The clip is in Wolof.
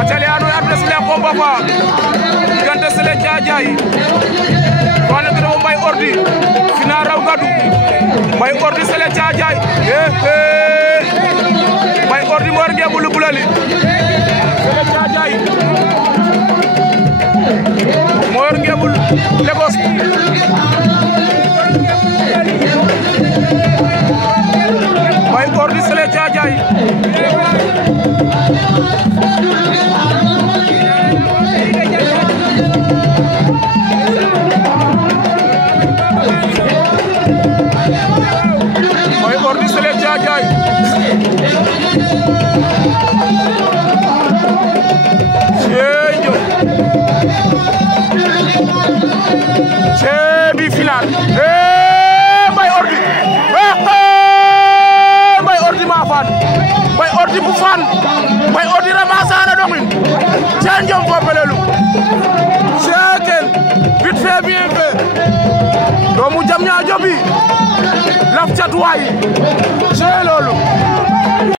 acale anu arbitre sile combat fa diggante Sélé Thiadiaye wane ko Mbaye Ordi final raw gadu Mbaye Ordi Sélé Thiadiaye Mbaye Ordi mo nge bulu bulali Sélé Thiadiaye mo nge bul Lagos Mbaye Ordi Sélé Thiadiaye Mbaye Ordi Sélé Thiadiaye Chejo Chebi final Mbaye Ordi Mbaye Ordi ma fan Mbaye Ordi bu fan Mbaye Ordi ramasana doxin Chanjom fo pelelu Chekel vite fait bien fait doomu jam ñaa jobi laf cat waay c'est loolu